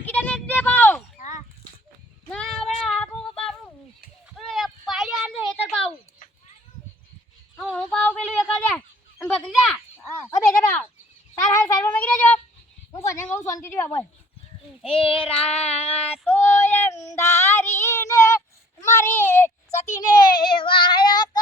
કીધા ને દે પાવ હા ના હવે આપો બાપુ ઓલે પાડ્યા ને હેતર પાવ હું પાવ પેલું એક દે અને ભત્રીજા હવે બેટા પાવ તાર હાલ સાઈડમાં મૂકી દેજો હું બને કહું શાંતિથી બોલ એ રાતો અંધારીને મારી સતીને વાયક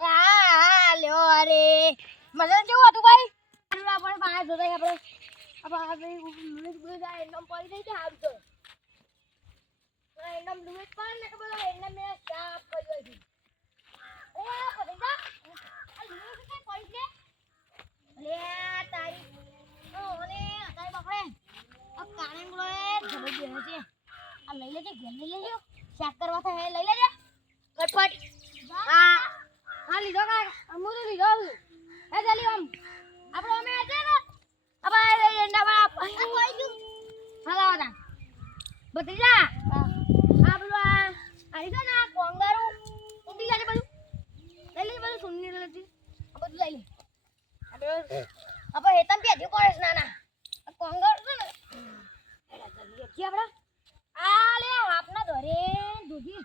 આલ્યો રે મજા કેવું હતું ભાઈ આપણે બહાર જોતા આપણે એમ પડી દઈ છે આમ તો એમ ડુએટ પણ ને કે બધા એમને મે સાફ કર્યો છે એ પડીદા આ લીધું કે પડી દે લે તારી ઓને તારી બાપરે આ કાણેંગળો એ ઘરે બેહે છે આ લઈ લેજે ઘર લઈ લેજો ચેક કરવા થાય લઈ લેજે ગટપટ હા લીધો કા અમુ તો લીધો હે જલી આમ આપણો અમે આજે ને અબા એંડા બા કોઈ ગયું હાલા વાતા બત્રીજા આ પેલો આ લીધો ને કોંગારું ઉડી લાગે બધું લઈ લે બધું સુનની નથી આ બધું લઈ લે આપણે હેતમ પેધી કોલેજ નાના કોંગાર છે ને એલા જલ્દી કે આપણે આ લે આપના ધરે દૂધી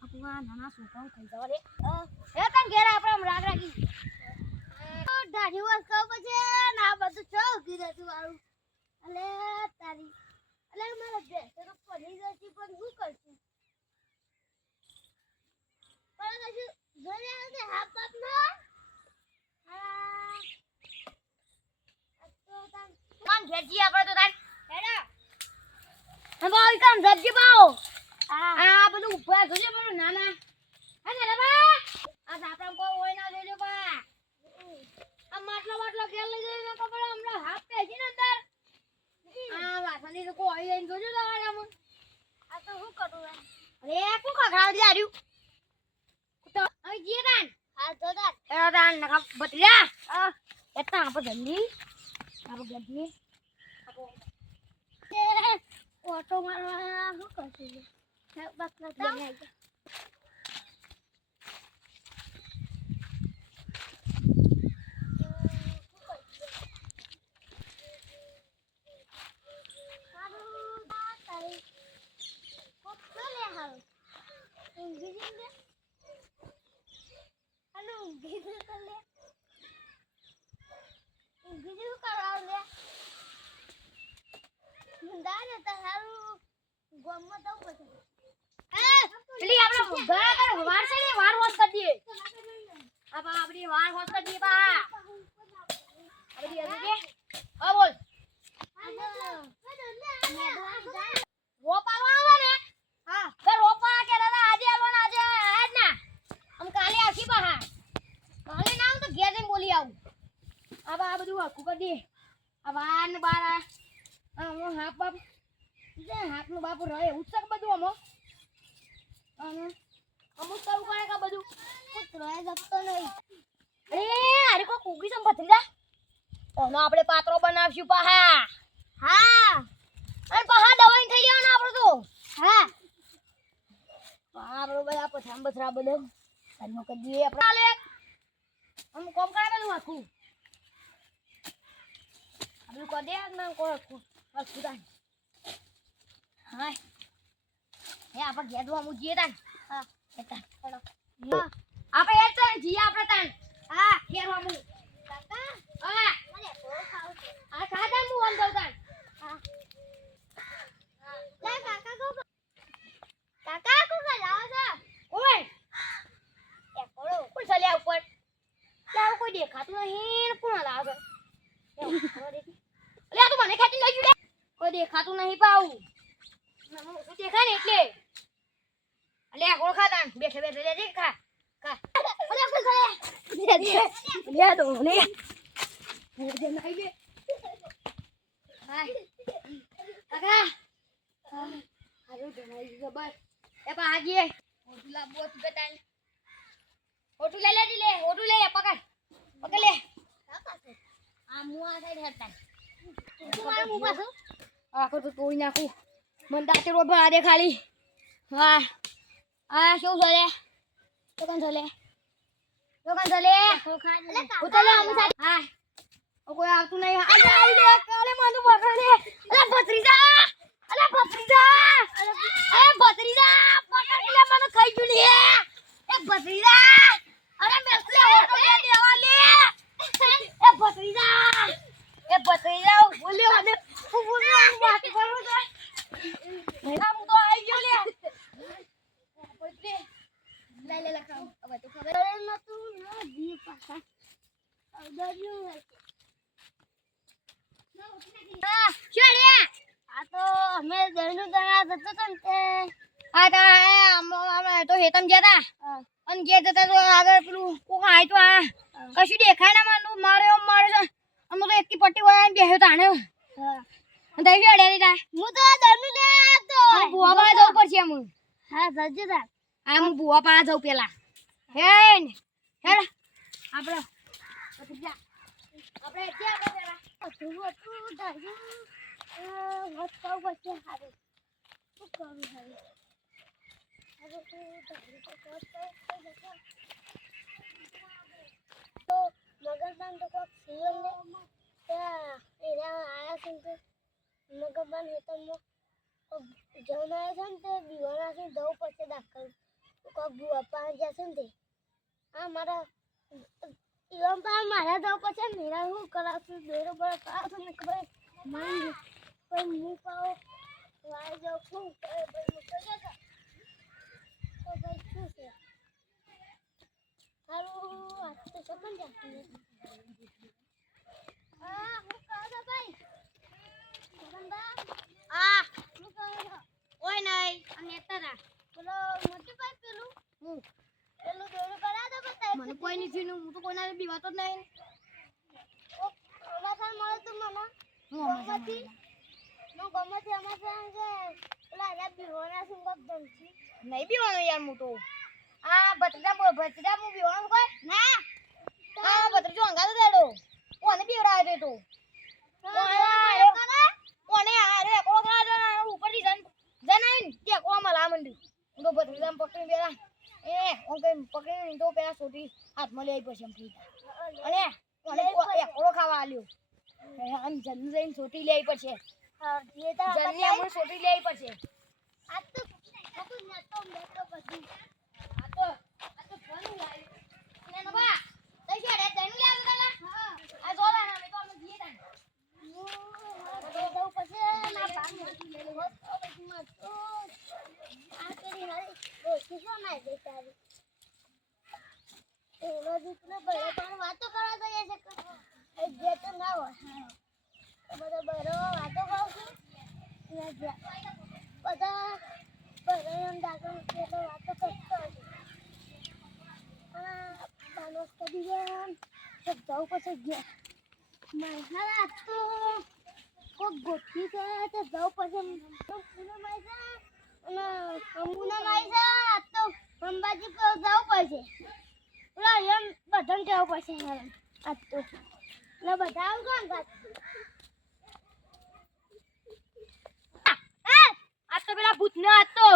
આપવા નાના છોકરાઓ ખાઈ જવા દે હે તમ ઘેર આપણે આમ રાગ રાગી દાઢી વાસ કહો પછી ના બધું ચોકી દેતું વાળું અલે તારી અલે મારા બેસે તો પડી જતી પણ શું કરશું પણ હજુ જોઈ આવે હાથ પાપ ના કામ ઘેજી આપણે તો તાર હેડા હમ બોલ કામ સબ્જી પાઓ આ બધું ઉપર જોજે પણ નાના હે ને બા આ સાપડા કોઈ હોય ના જોજો બા આ માટલા ઘેર લઈ જઈને કપડા હમણાં હાથ પેજી ને અંદર આ વાસણી તો કોઈ લઈને જોજો તમારામાં આ તો શું કરું અરે કોણ ખખડાવ દે આર્યું તો અહીં જીએ તાન હા જો તાન એ તાન નખા બતલા એતા આપણે જલ્દી આપણે ગધી ઓટો મારવા શું કરશું બસ બનાવી દે હાથનું બાપુ રહે ઉત્સક બધું અમો અમુક તો કરે કે બધું રહે જતો નહીં અરે કોઈ કુકી સમ ભત્રીજા ઓનો આપણે પાત્રો બનાવશું પાહા હા અને પાહા દવાઈ થઈ જવાનો આપણો તો હા આપણો બધા પથરામ બથરા બધું કાનો કરી દઈએ આપણે લે આમ કોમ કરે બધું આખું આપણે કો દે ના કો ખુદા હા હે આપણે ગેદવા મુજીએ તાન હા એતા ચલો આપણે એ તાન જી આપણે તાન હા ખેરવા મુ કાકા હા મને બહુ ખાવ છે આ ખાધા મુ આમ દઉં તાન હા લે કાકા કો લાવ છે ઓય એ કોળો કોણ ચાલ્યા ઉપર લાવ કોઈ દેખાતું નહીં કોણ લાવે લે તું મને ખાતી લઈ જુડે કોઈ દેખાતું નહીં પાઉ દેખાય ને એટલે અલે કોણ ખાતા બેઠે બેઠે લે ખા ખા અલે આપણે ખાય લે દો ને જે નાઈ દે હાય કાકા આજો જણાઈ જબર એ પાજી ઓટુ લાબો તું ગતાન ઓટુ લે ઓટુ લે પકડ લે આ મુઆ સાઈડ હટતા તું મારા મુ પાછો આખો તો તોડી નાખું મન દાતે રોડ ભરા દે ખાલી હા આ શું ચાલે દુકાન ચાલે ઉતલે આમ સાહેબ હા કોઈ આવતું નહીં આ આવી દે કાલે મારું પકડ લે અરે ભત્રીજા અમે દરનું દરા જતો તો ને આ તા તો હેતમ ગયા તા અને ગયા જતા તો આગળ પેલું કોક આય તો આ કશું દેખાય ના મારું મારે છે અમે તો એકની પટ્ટી વાળા બેહ્યો તાણે અને તઈ અડ્યા તા હું તો દરનું દે તો બુવા પા જવું પડશે હું હા જજો તા આ હું બુવા પા જઉં પેલા હેડ આપણે આપણે પેલા તું દરનું વાત કહું પછી હારે શું કરું હારે હવે તો મગરબાન તો કોક સીવન ને એરા આયા છે તો મગરબાન હેતમમાં જણ આયા છે ને તે બીવાના છે દવ પછી દાખલ કોક બુઆ પા જશે ને તે આ મારા ઈવન પા મારા દવ પછી મેરા હું કરાશું બરોબર કરાશું ને ખબર માંગ કોઈ મું પાઓ વાય જો શું કરે ભાઈ મું કરી જા તો ભાઈ શું છે હારું આ તો સપન જાતું આ હું કહો છો ભાઈ સપનબા આ હું કહો છો ઓય નહીં અને એતરા બોલો મોટી ભાઈ પેલું પેલું દોરું કરા દો બતાય મને કોઈ નથી નું હું તો કોઈના બીવાતો જ નહીં ઓ ઓલા મળે તું મને ગમતી અમાર પેલા રે બીવાના સુંગક દમથી નહીં બીવાનો યાર હું તો આ ભત્રીજા હું બીવાનો કોઈ ના આ ભત્રીજો અંગાતો દેડો ઓને બીવડાય દે તો ઓને આરે કોક આ ઉપરથી જનાઈન કે કો મલા મંડી હું તો ભત્રીજા પકડી બેલા ઓમ કઈ પકડી તો પેલા છોટી હાથમાં લઈ પછી એમ કીધા અને ઓને એકલો ખાવા આલ્યો આમ જલ્દી જઈને છોટી લઈ પડશે હા જે તા જલ્દી આપણે છોટી લઈ પડશે આ તો નતો પછી આ તો ઘણું લાવી ને નબા તઈ છે રે તઈ લે આવલા હા આ જોલા ના મે તો અમે જીએ તા તો પછી ના પાણી લે હોત તો પછી માં તો આ કરી હારી ઓ કિસો ના દે તારી એ રોજ ને બરે પણ વાતો કરવા દઈએ છે એ જે તો ના હોય બધા બરો વાતો કરું છું બધા બરો દાદા તો વાતો કરતો હશે આ બાનોસ કરી ગયા તો જાઉં પછી ગયા મારા તો કોક ગોઠી છે તો જાઉં પછી પૂનમ આવી છે અને પૂનમ આવી છે તો અંબાજી પર જાઉં પડશે ઓલા એમ બધાને જવું પડશે આ તો ને બધા આવું કોણ આ તો પેલા ભૂતને આ તો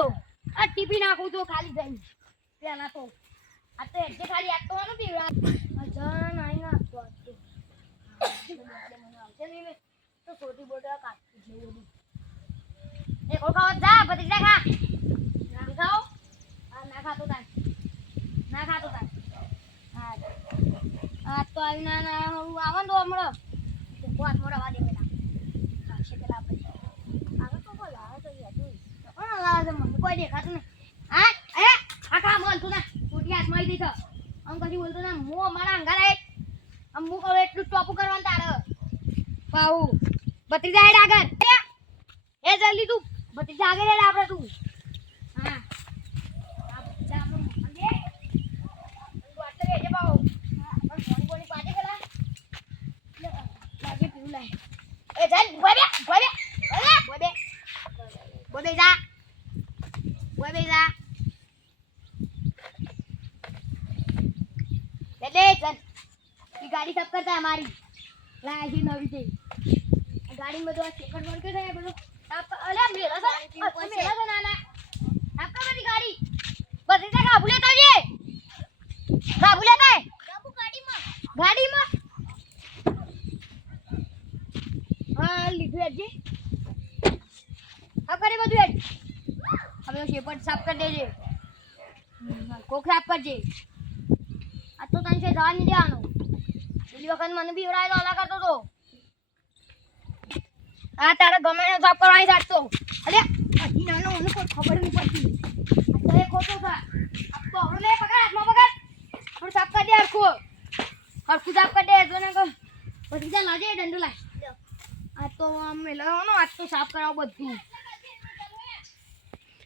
આ ટીપી નાખું તો ખાલી જઈને પેલા તો આ તો એટલે ખાલી આ તો આનું પીવડા અજન આઈ ના તો આ તો આવશે ને તો છોટી બોટલ કાઢી જેવું એક ઓર ખાવા જા ભત્રીજા ખા ના ખાઓ આ ના ખાતો તાર હા આ તો આવી ના હું આવન તો હમણો વાત મોડા વાદે પેલા છે પેલા આપણે આગળ તો બોલા તો યાર તું કોણ લાવે છે મને કોઈ દેખાતું નહીં હા એ આખા બોલતું ના છોટી હાથ મારી દીધો આમ કદી બોલતો ના મો મારા અંગારા એક આમ મુ કહું એટલું ટોપુ કરવાનું તારે પાઉ ભત્રીજા હેડ આગળ એ જલ્દી તું ભત્રીજા આગળ હેડ આપણે તું હા આ ભત્રીજા આપણો મંદે વાત કરે જે પાઉ પણ કોની પાડે પેલા લાગે પીવું લાય એ જલ બોબે જા ले चल ये गाड़ी सब करता है हमारी लाजी नवी थी गाड़ी में तो चेकर बोल के गए बोलो आप अरे मेरा था नाना आपका बड़ी गाड़ी बस इसे काबू लेता है काबू गाड़ी में हाँ लिखो जी अब करे બધું એડ હવે શેપટ સાફ કરી દેજે કોક સાફ કરજે આ તો તને જવા નહીં દેવાનું પેલી વખત મને બી ઉડાય ઓલા કરતો તો આ તારે ગમે ને સાફ કરવાની સાચતો અલે અહીં નાનો મને કોઈ ખબર નહીં પડતી આ તો એ ખોટો છે આ તો હવે લે પકડ હાથમાં પકડ આપણે સાફ કરી દે હરખું સાફ કરી દે જો ને પછી જા લાજે દંડો લાય આ તો આમ મેલાવાનો આ તો સાફ કરાવ બધું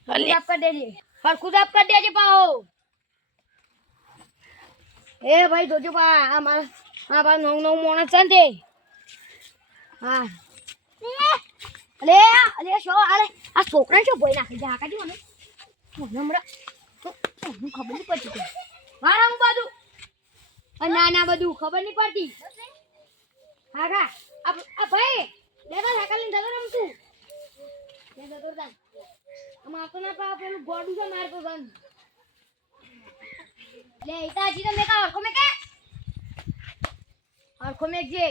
સાફ કરી દેજે હરખું સાફ કરી દેજે પાહો એ ભાઈ જોજો પા આ મારા નવ માણસ છે ને તે હા અલે શો અરે આ છોકરા શું ભોય નાખી જા કાઢી મને હમણાં હું ખબર નહીં પડતી વાળા હું બધું ના બધું ખબર નહીં પડતી હા હા આ ભાઈ લેવા સાકલ ની જતો રમ તું લે જતો તા અમાર તો ના પા પેલું ગોડું છે મારતો ગન લે ઈતાજી તો મેકા હરખો મેક જે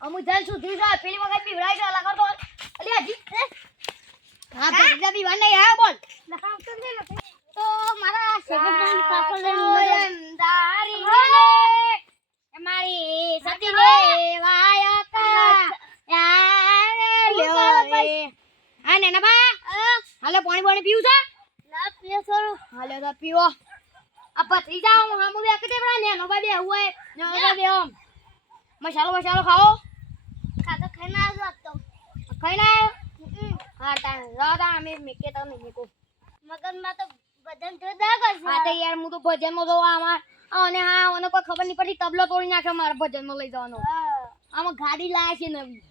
અમુ જલ સુધી જા પેલી વખત બીવડાઈ ગયો લગતો અલે હજી હા ભગજા બીવા નહીં હા બોલ લખાવ તો ને તો મારા સેગન પાપડ લઈને અંધારી ને મારી સતી ને વાયકા યાર લ્યો આ ને ના બા હાલે પાણી પીવું છે ના પીઓ થોડું હાલે તો પીવો આ પથરી જાવ હામુ બે કે દેવડા ને નો બા બે હોય ને નો બે ઓમ મસાલો ખાઓ ખાતો ખાઈને આવ્યો તો ખાઈને આવ્યો હા તા રાતા અમે મેકે તો મેકો મગનમાં તો ભજન તો દાગ છે હા તો યાર હું તો ભજન માં જોવા આમાં અને હા ઓને કોઈ ખબર નહીં પડી તબલો તોડી નાખ્યો મારા ભજન માં લઈ જવાનો આમાં ગાડી લાયા છે નવી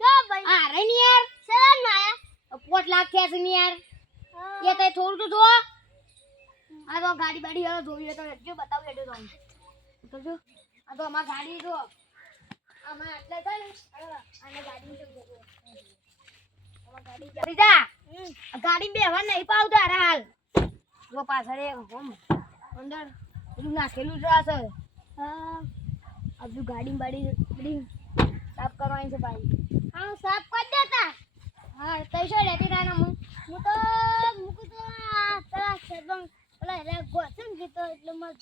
શું ભાઈ હા રે ની યાર સલામ ના આયા 5 લાખ થયા છે ની યાર એ તો થોડું તો જો આ તો ગાડી બાડી હવે જોઈ તો જો બતાવ હેડો તો જો આ તો અમાર ગાડી જો આમાં આટલા છે ને આને ગાડી શું જતો આમાં ગાડી જરી જા ગાડી બેહવા નહીં પાવતા હાલ જો પાછળ એક હોમ અંદર પેલું નાખેલું જ છે હા આજુ ગાડી બાડી બધી સાફ કરવાની છે ભાઈ હા સાફ કરી દેતા હા કઈસો લેતી રાના હું તો પેલા સર્વંગ પેલા એટલે ગોસન ગીતો એટલે મત